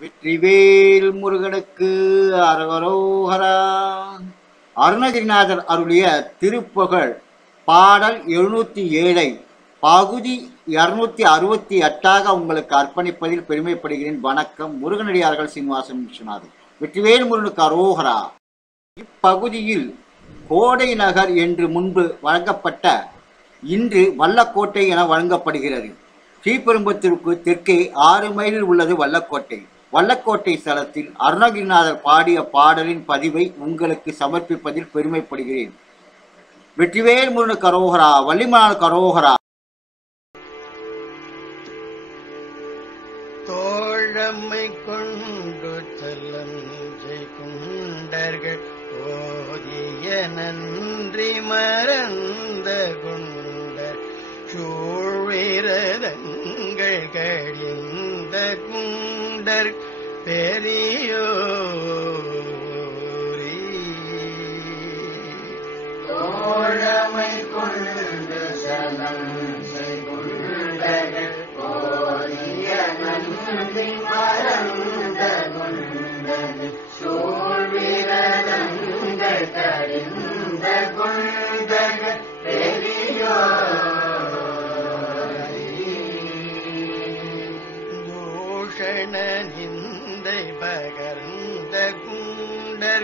வெற்றிவேல் முருகனுக்கு அரகரோகரா அருணகிரிநாதர் அருளிய திருப்புகழ் பாடல் எழுநூத்தி ஏழை. பகுதி இருநூத்தி அறுபத்தி எட்டாக உங்களுக்கு அர்ப்பணிப்பதில் பெருமைப்படுகிறேன். வணக்கம். முருகனடியார்கள் சீனிவாசன் விஸ்வநாதன் வெற்றிவேல் முருகனுக்கு அரோகரா. இப்பகுதியில் கோடை நகர் என்று முன்பு வழங்கப்பட்ட இன்று வல்லக்கோட்டை என வழங்கப்படுகிறது. ஸ்ரீபெரும்புத்தூருக்கு தெற்கே ஆறு மைலில் உள்ளது வல்லக்கோட்டை. வல்லக்கோட்டை ஸ்தலத்தில் அருணகிரிநாதர் பாடிய பாடலின் பதிவை உங்களுக்கு சமர்ப்பிப்பதில் பெருமைப்படுகிறேன். வெற்றிவேல் முருகன் கரோகரா வள்ளிமலால் கரோகரா. தோழமை கொண்டு செல்லஞ்சை குண்டர்கள் ஓதிய நன்றி மறந்த குண்டர் சூழ்விரதங்கள் கழிந்த பெரியோரே. தோழமை கொண்டு செல்லஞ்சை குண்டர்கள்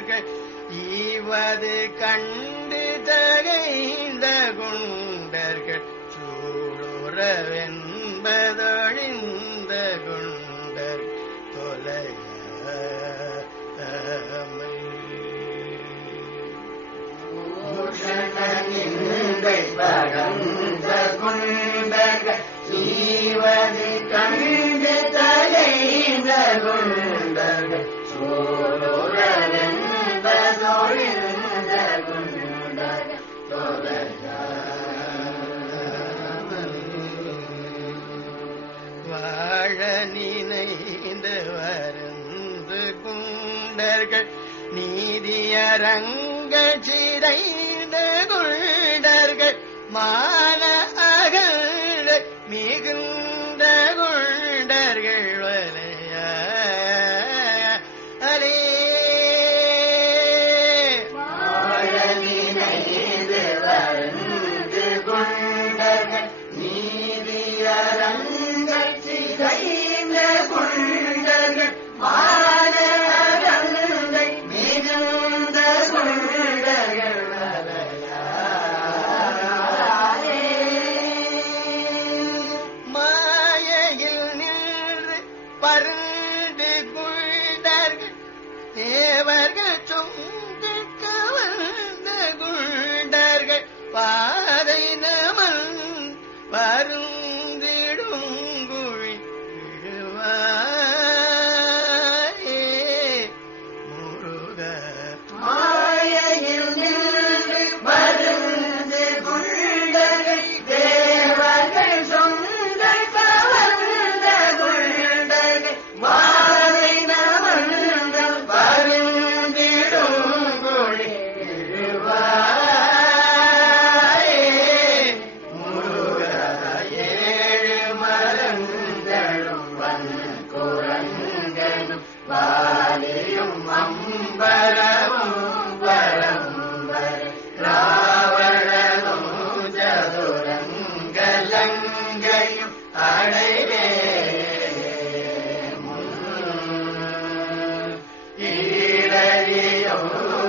குண்டர்கள் ஈவது கண்டு தகைந்த குண்டர்கள் சூடுறவென்பதோ குண்டர்கள் நீதியரங்க சிறைந்த குண்டர்கள் மான அகல மிகு நின்று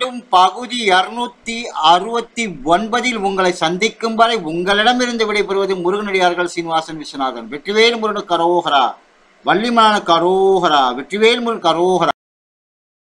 மீண்டும் பகுதி இருநூத்தி அறுபத்தி ஒன்பதில் உங்களை சந்திக்கும் வரை உங்களிடமிருந்து விடைபெறுவது முருகனடியார்கள் சீனிவாசன் விஸ்வநாதன். வெற்றிவேல் முருகன் கரோகரா. வள்ளிமான கரோகரா. வெற்றிவேல் முருகன் கரோகரா.